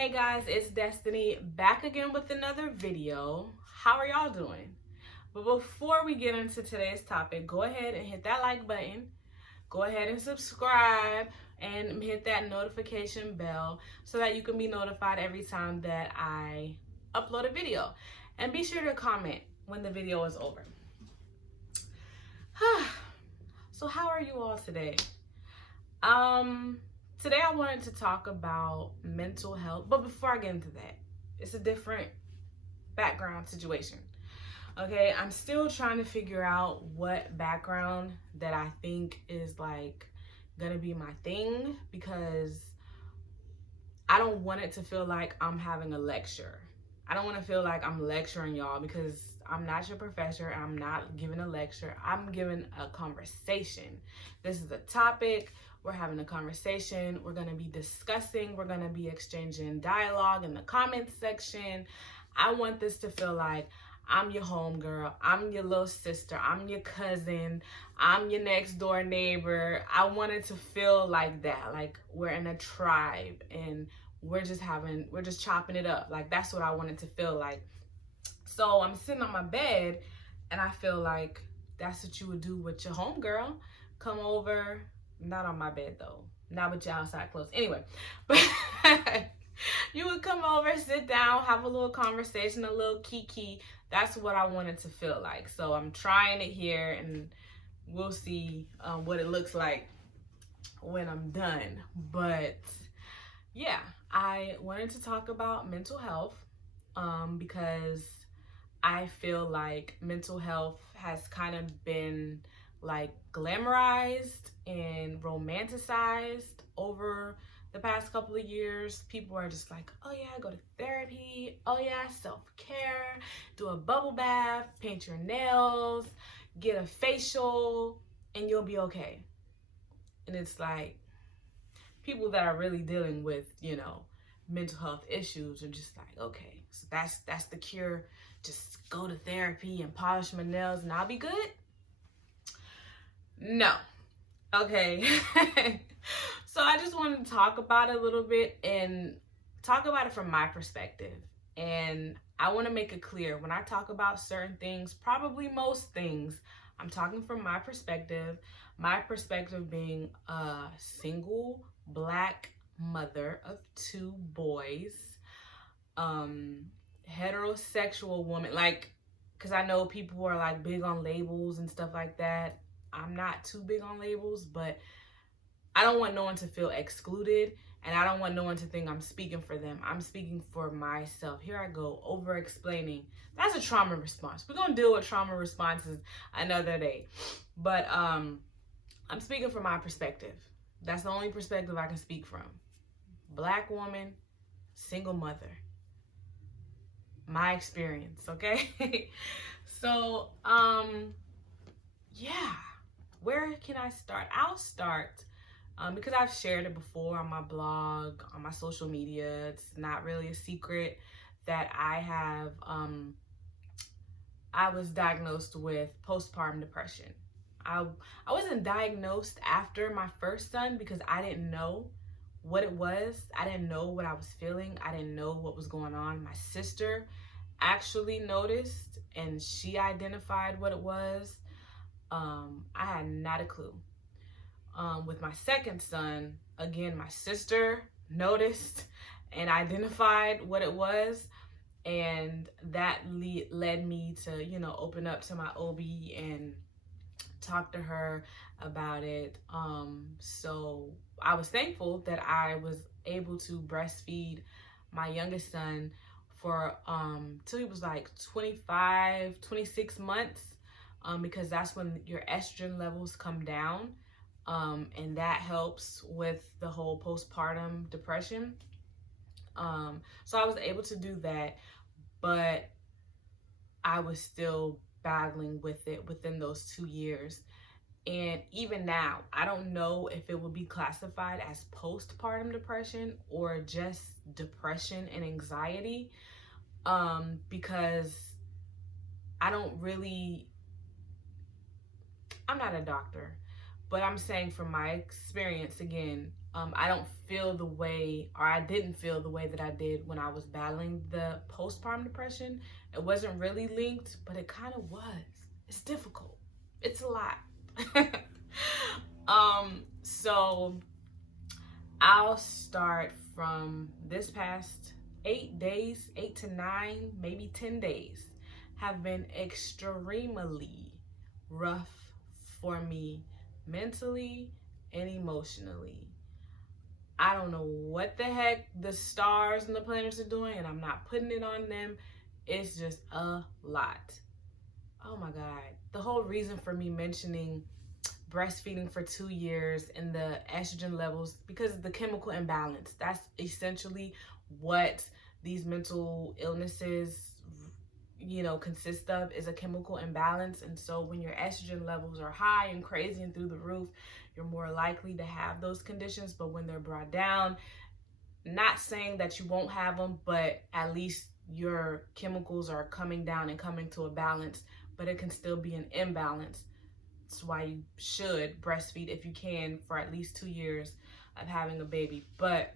Hey guys, it's Destiny back again with another video. How are y'all doing? But before we get into today's topic, go ahead and hit that like button. Go ahead and subscribe and hit that notification bell so that you can be notified every time that I upload a video. And be sure to comment when the video is over. So how are you all today? Today I wanted to talk about mental health, but before I get into that, it's a different background situation. Okay, I'm still trying to figure out what background that I think is like gonna be my thing, because I don't want it to feel like I'm having a lecture. I don't want to feel like I'm lecturing y'all, because I'm not your professor. I'm not giving a lecture. I'm giving a conversation. This is a topic. We're having a conversation. We're going to be discussing. We're going to be exchanging dialogue in the comments section. I want this to feel like I'm your homegirl. I'm your little sister. I'm your cousin. I'm your next door neighbor. I want it to feel like that. Like we're in a tribe and we're just chopping it up. Like that's what I want it to feel like. So I'm sitting on my bed and I feel like that's what you would do with your homegirl. Come over, not on my bed though, not with your outside clothes. Anyway, but you would come over, sit down, have a little conversation, a little kiki. That's what I want it to feel like. So I'm trying it here and we'll see what it looks like when I'm done. But yeah, I wanted to talk about mental health because I feel like mental health has kind of been like glamorized and romanticized over the past couple of years. People are just like, oh yeah, go to therapy. Oh yeah, self-care, do a bubble bath, paint your nails, get a facial, and you'll be okay. And it's like people that are really dealing with, mental health issues are just like, okay, so that's the cure. Just go to therapy and polish my nails and I'll be good. No. Okay. So I just wanted to talk about it a little bit and talk about it from my perspective. And I want to make it clear, when I talk about certain things, probably most things, I'm talking from my perspective being a single Black mother of 2 boys, heterosexual woman, like, because I know people who are like big on labels and stuff like that. I'm not too big on labels, but I don't want no one to feel excluded, and I don't want no one to think I'm speaking for them. I'm speaking for myself. Here I go, over explaining. That's a trauma response. We're gonna deal with trauma responses another day. But I'm speaking from my perspective. That's the only perspective I can speak from. Black woman, single mother. My experience, okay? So, yeah. Where can I start? I'll start because I've shared it before on my blog, on my social media. It's not really a secret that I was diagnosed with postpartum depression. I wasn't diagnosed after my first son because I didn't know what it was. I didn't know what I was feeling. I didn't know what was going on. My sister actually noticed and she identified what it was. I had not a clue. With my second son, again, my sister noticed and identified what it was, and that led me to, open up to my OB and talk to her about it. So I was thankful that I was able to breastfeed my youngest son for till he was like 25, 26 months, because that's when your estrogen levels come down, and that helps with the whole postpartum depression. So I was able to do that, but I was still battling with it within those 2 years. And even now, I don't know if it would be classified as postpartum depression or just depression and anxiety, because I'm not a doctor, but I'm saying from my experience, again, I don't feel the way, or I didn't feel the way that I did when I was battling the postpartum depression. It wasn't really linked, but it kind of was. It's difficult. It's a lot. So I'll start from this past 8 days, 8 to 9, maybe 10 days have been extremely rough for me mentally and emotionally. I don't know what the heck the stars and the planets are doing, and I'm not putting it on them. It's just a lot. Oh my God. The whole reason for me mentioning breastfeeding for 2 years and the estrogen levels, because of the chemical imbalance. That's essentially what these mental illnesses, consist of, is a chemical imbalance. And so when your estrogen levels are high and crazy and through the roof, you're more likely to have those conditions. But when they're brought down, not saying that you won't have them, but at least your chemicals are coming down and coming to a balance, but it can still be an imbalance. That's why you should breastfeed if you can for at least 2 years of having a baby. But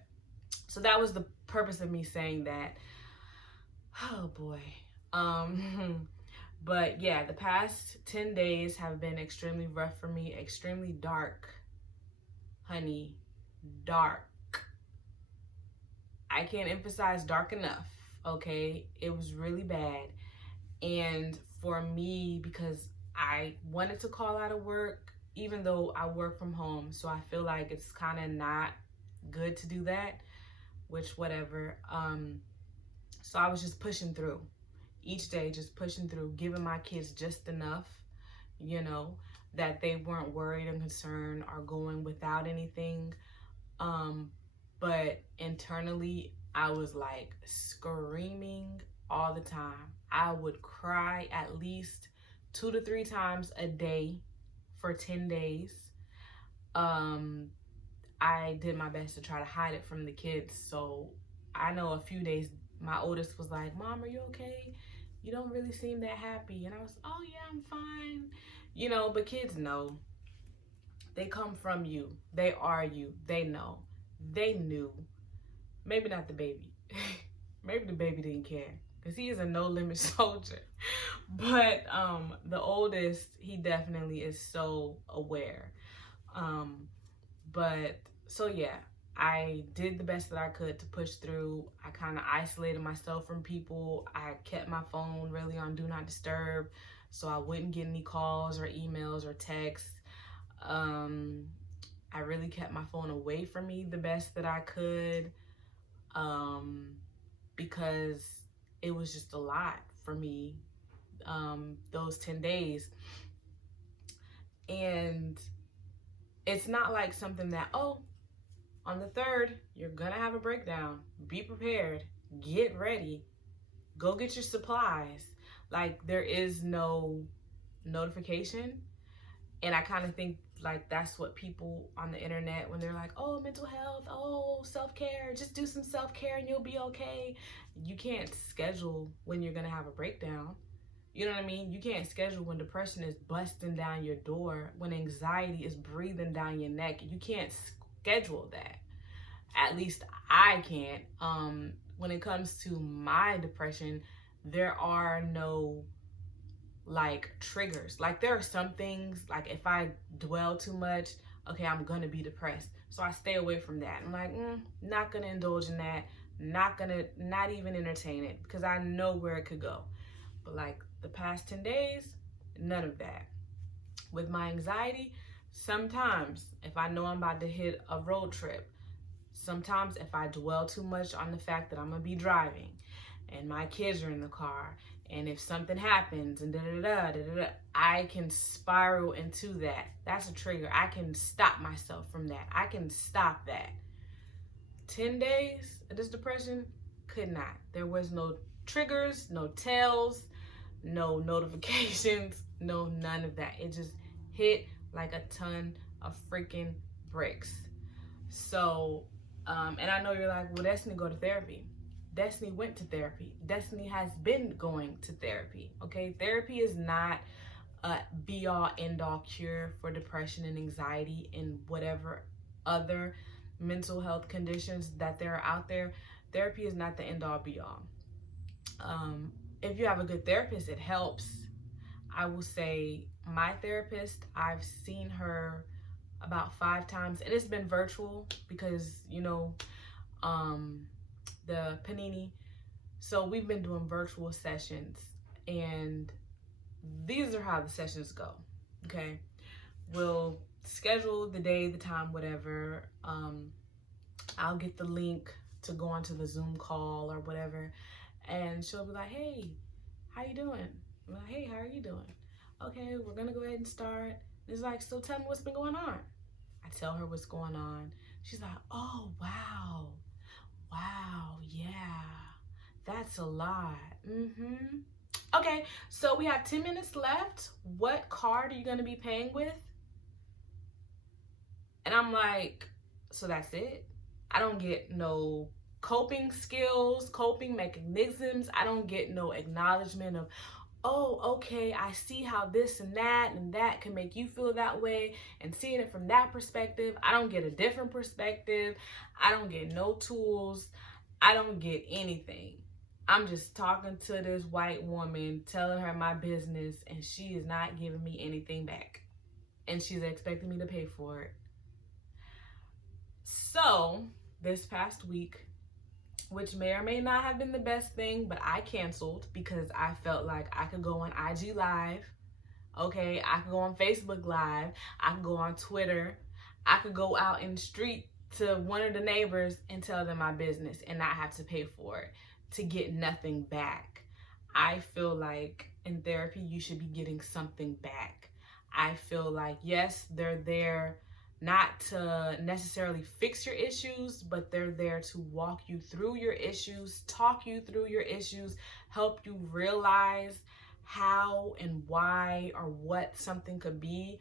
so that was the purpose of me saying that. Oh boy. But yeah, the past 10 days have been extremely rough for me, extremely dark. Honey, dark. I can't emphasize dark enough, okay? It was really bad. And for me, because I wanted to call out of work, even though I work from home, so I feel like it's kind of not good to do that, which whatever. So I was just pushing through each day, just pushing through, giving my kids just enough, that they weren't worried and concerned or going without anything. But internally, I was like screaming all the time. I would cry at least 2 to 3 times a day for 10 days. I did my best to try to hide it from the kids. So I know a few days, my oldest was like, Mom, are you okay? You don't really seem that happy. And I was, oh yeah, I'm fine. But kids know. They come from you. They are you. They know. They knew. Maybe not the baby. Maybe the baby didn't care, because he is a no-limit soldier. But the oldest, he definitely is so aware. But so yeah, I did the best that I could to push through. I kind of isolated myself from people. I kept my phone really on Do Not Disturb, so I wouldn't get any calls or emails or texts. I really kept my phone away from me the best that I could, because it was just a lot for me, those 10 days. And it's not like something that, oh, on the 3rd, you're gonna have a breakdown. Be prepared. Get ready. Go get your supplies. Like, there is no notification. And I kind of think like that's what people on the internet, when they're like, oh, mental health, oh, self-care, just do some self-care and you'll be okay. You can't schedule when you're gonna have a breakdown. You know what I mean? You can't schedule when depression is busting down your door, when anxiety is breathing down your neck. You can't schedule that. At least I can't. When it comes to my depression, there are no like triggers. Like, there are some things, like if I dwell too much, okay, I'm gonna be depressed. So I stay away from that. I'm like, not gonna indulge in that. Not even entertain it, because I know where it could go. But like the past 10 days, none of that. With my anxiety, sometimes if I know I'm about to hit a road trip, sometimes if I dwell too much on the fact that I'm gonna be driving and my kids are in the car, and if something happens and I can spiral into that. That's a trigger. I can stop myself from that. I can stop that. 10 days of this depression, could not. There was no triggers, no tells, no notifications, no none of that. It just hit like a ton of freaking bricks. So, and I know you're like, well, Destiny, go to therapy. Destiny went to therapy. Destiny has been going to therapy, okay? Therapy is not a be-all, end-all cure for depression and anxiety and whatever other mental health conditions that there are out there, therapy is not the end all be all. If you have a good therapist, it helps. I will say my therapist, I've seen her about 5 times, and it's been virtual because, the Panini. So we've been doing virtual sessions, and these are how the sessions go. Okay. We'll schedule the day, the time, whatever. I'll get the link to go onto the Zoom call or whatever, and she'll be like, "Hey, how you doing?" I'm like, "Hey, how are you doing?" "Okay, we're gonna go ahead and start." It's like, "So tell me what's been going on." I tell her what's going on. She's like, "Oh, wow. Wow, yeah. That's a lot." Okay, so we have 10 minutes left. What card are you gonna be paying with? And I'm like, so that's it? I don't get no coping skills, coping mechanisms. I don't get no acknowledgement of, oh, okay, I see how this and that can make you feel that way, and seeing it from that perspective. I don't get a different perspective. I don't get no tools. I don't get anything. I'm just talking to this white woman, telling her my business, and she is not giving me anything back. And she's expecting me to pay for it. So, this past week, which may or may not have been the best thing, but I canceled because I felt like I could go on IG Live, okay? I could go on Facebook Live, I could go on Twitter, I could go out in the street to one of the neighbors and tell them my business and not have to pay for it to get nothing back. I feel like in therapy, you should be getting something back. I feel like, yes, they're there not to necessarily fix your issues, but they're there to walk you through your issues, talk you through your issues, help you realize how and why or what something could be.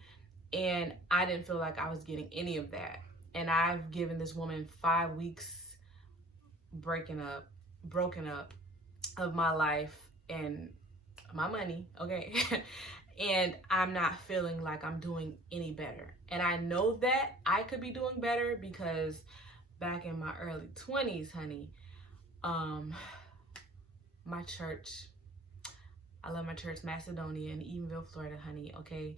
And I didn't feel like I was getting any of that. And I've given this woman 5 weeks broken up of my life and my money, okay? And I'm not feeling like I'm doing any better. And I know that I could be doing better because back in my early 20s, honey, my church, I love my church, Macedonia in Edenville, Florida, honey, okay?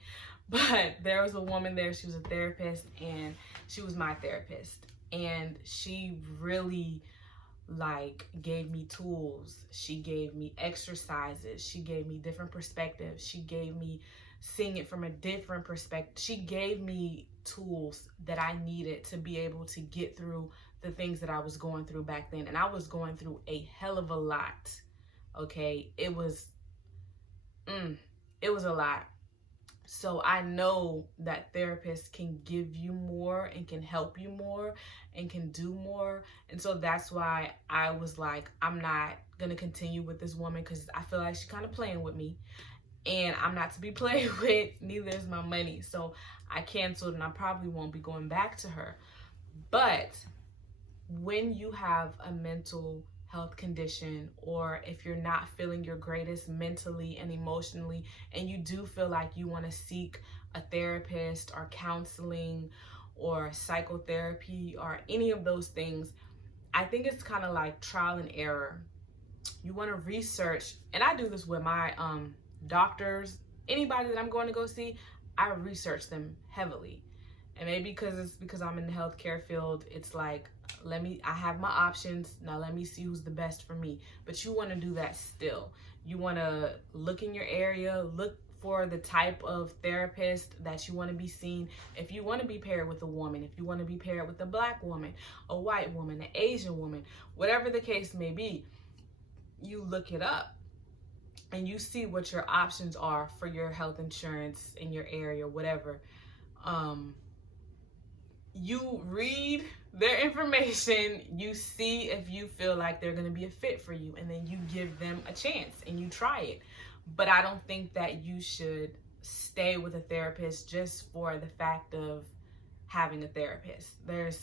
But there was a woman there, she was a therapist, and she was my therapist. And she really gave me tools. She gave me exercises. She gave me different perspectives. She gave me seeing it from a different perspective. She gave me tools that I needed to be able to get through the things that I was going through back then. And I was going through a hell of a lot. Okay. It was a lot. So I know that therapists can give you more and can help you more and can do more. And so that's why I was like, I'm not going to continue with this woman because I feel like she's kind of playing with me. And I'm not to be played with, neither is my money. So I canceled, and I probably won't be going back to her. But when you have a mental health condition, or if you're not feeling your greatest mentally and emotionally, and you do feel like you want to seek a therapist or counseling or psychotherapy or any of those things, I think it's kind of like trial and error. You want to research, and I do this with my doctors, anybody that I'm going to go see, I research them heavily. And maybe because I'm in the healthcare field, it's like, I have my options. Now let me see who's the best for me. But you want to do that still. You want to look in your area, look for the type of therapist that you want to be seen. If you want to be paired with a woman, if you want to be paired with a black woman, a white woman, an Asian woman, whatever the case may be, you look it up and you see what your options are for your health insurance in your area, whatever. You read their information, you see if you feel like they're going to be a fit for you, and then you give them a chance and you try it. But I don't think that you should stay with a therapist just for the fact of having a therapist. There's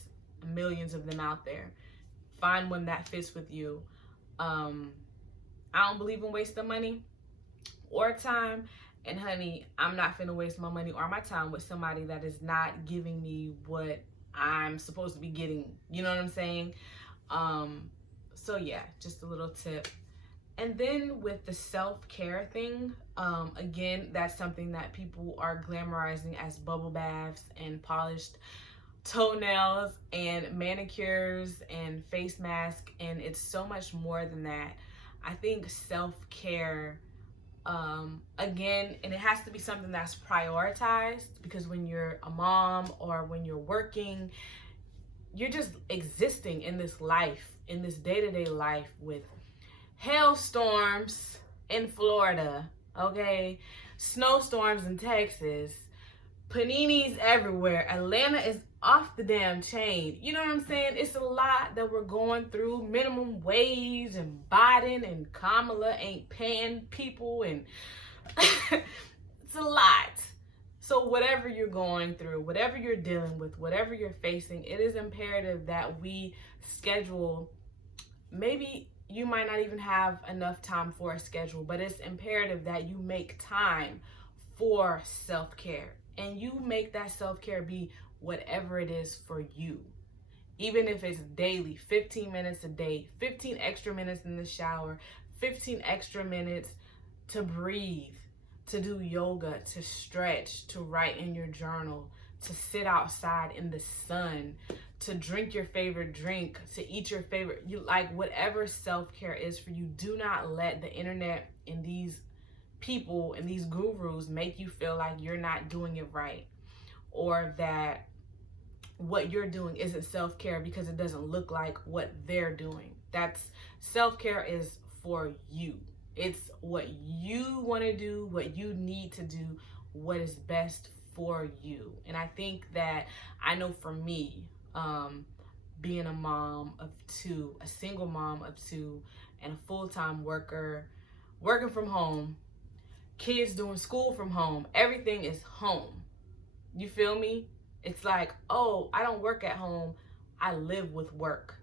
millions of them out there. Find one that fits with you. I don't believe in wasting money or time. And honey, I'm not finna waste my money or my time with somebody that is not giving me what I'm supposed to be getting. You know what I'm saying? So yeah, just a little tip. And then with the self-care thing, again, that's something that people are glamorizing as bubble baths and polished toenails and manicures and face mask, and it's so much more than that. I think self-care, again, and it has to be something that's prioritized, because when you're a mom or when you're working, you're just existing in this life, in this day-to-day life, with hailstorms in Florida, okay, snowstorms in Texas, paninis everywhere. Atlanta is off the damn chain. You know what I'm saying? It's a lot that we're going through. Minimum wage, and Biden and Kamala ain't paying people, and it's a lot. So whatever you're going through, whatever you're dealing with, whatever you're facing, it is imperative that we schedule. Maybe you might not even have enough time for a schedule, but it's imperative that you make time for self-care, and you make that self-care be whatever it is for you. Even if it's daily, 15 minutes a day, 15 extra minutes in the shower, 15 extra minutes to breathe, to do yoga, to stretch, to write in your journal, to sit outside in the sun, to drink your favorite drink, to eat your favorite, you like whatever self-care is for you. Do not let the internet and these people and these gurus make you feel like you're not doing it right, or that what you're doing isn't self-care because it doesn't look like what they're doing. That's self-care is for you. It's what you want to do, what you need to do, what is best for you. And I think that, I know for me, being a mom of two, a single mom of two, and a full-time worker, working from home, kids doing school from home, everything is home. You feel me? It's like, oh, I don't work at home, I live with work.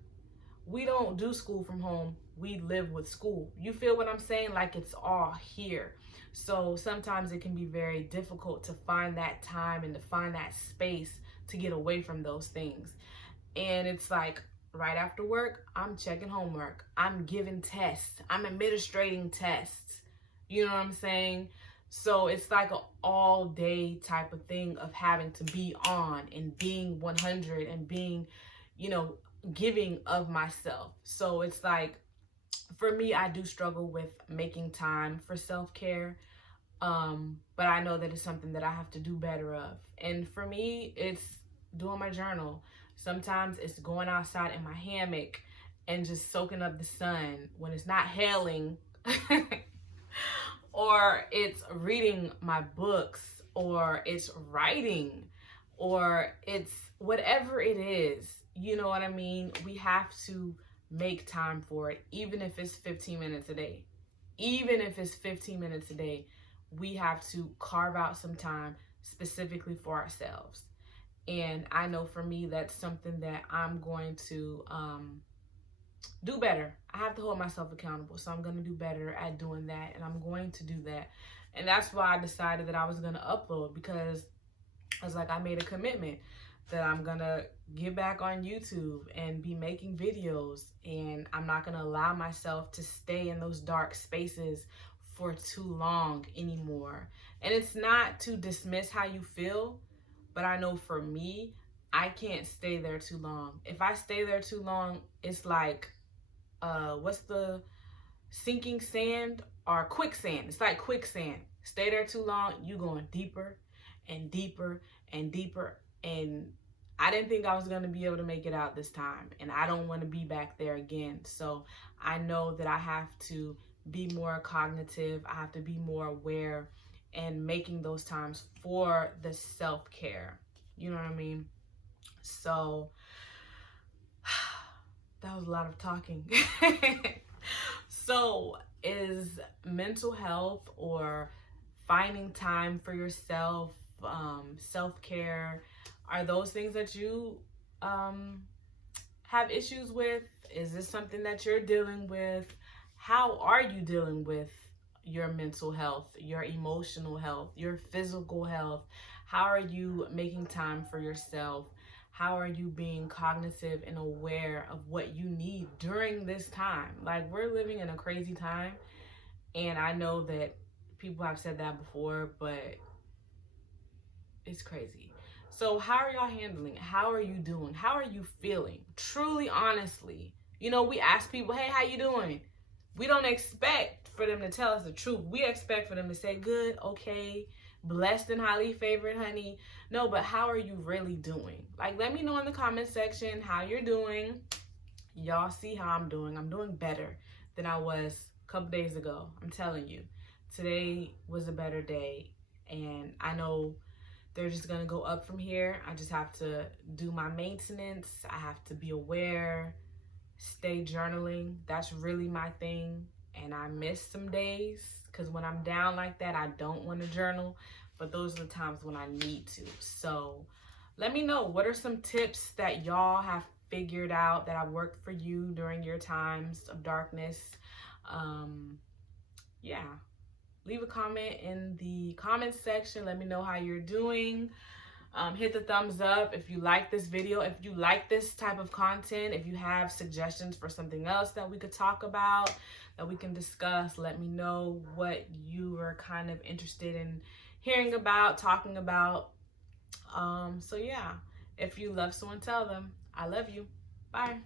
We don't do school from home, we live with school. You feel what I'm saying? Like, it's all here. So sometimes it can be very difficult to find that time and to find that space to get away from those things. And it's like, right after work, I'm checking homework, I'm giving tests, I'm administrating tests. You know what I'm saying? So it's like an all day type of thing of having to be on and being 100 and being, giving of myself. So it's like, for me, I do struggle with making time for self-care. But I know that it's something that I have to do better of. And for me, it's doing my journal. Sometimes it's going outside in my hammock and just soaking up the sun when it's not hailing. Or it's reading my books, or it's writing, or it's whatever it is. You know what I mean? We have to make time for it, even if it's 15 minutes a day. Even if it's 15 minutes a day, we have to carve out some time specifically for ourselves. And I know for me, that's something that I'm going to do better. I have to hold myself accountable. So I'm going to do better at doing that. And I'm going to do that. And that's why I decided that I was going to upload, because I was like, I made a commitment that I'm going to get back on YouTube and be making videos. And I'm not going to allow myself to stay in those dark spaces for too long anymore. And it's not to dismiss how you feel, but I know for me, I can't stay there too long. If I stay there too long, it's like, what's the sinking sand or quicksand? It's like quicksand. Stay there too long, you going deeper and deeper and deeper. And I didn't think I was going to be able to make it out this time. And I don't want to be back there again. So I know that I have to be more cognitive. I have to be more aware and making those times for the self-care. You know what I mean? So that was a lot of talking. So is mental health or finding time for yourself, self-care, are those things that you have issues with? Is this something that you're dealing with? How are you dealing with your mental health, your emotional health, your physical health? How are you making time for yourself? How are you being cognitive and aware of what you need during this time? Like, we're living in a crazy time, and I know that people have said that before, but it's crazy. So how are y'all handling it? How are you doing? How are you feeling? Truly, honestly. You know, we ask people, hey, how you doing? We don't expect for them to tell us the truth. We expect for them to say, good, okay, blessed and highly favored, honey. No, but how are you really doing? Like, let me know in the comment section how you're doing. Y'all see how I'm doing. I'm doing better than I was a couple days ago. I'm telling you. Today was a better day, and I know they're just gonna go up from here. I just have to do my maintenance. I have to be aware, stay journaling. That's really my thing. And I miss some days because when I'm down like that, I don't want to journal. But those are the times when I need to. So let me know, what are some tips that y'all have figured out that have worked for you during your times of darkness? Yeah. Leave a comment in the comment section. Let me know how you're doing. Hit the thumbs up if you like this video. If you like this type of content, if you have suggestions for something else that we could talk about, that we can discuss, let me know what you are kind of interested in hearing about, talking about. So yeah, if you love someone, tell them I love you. Bye.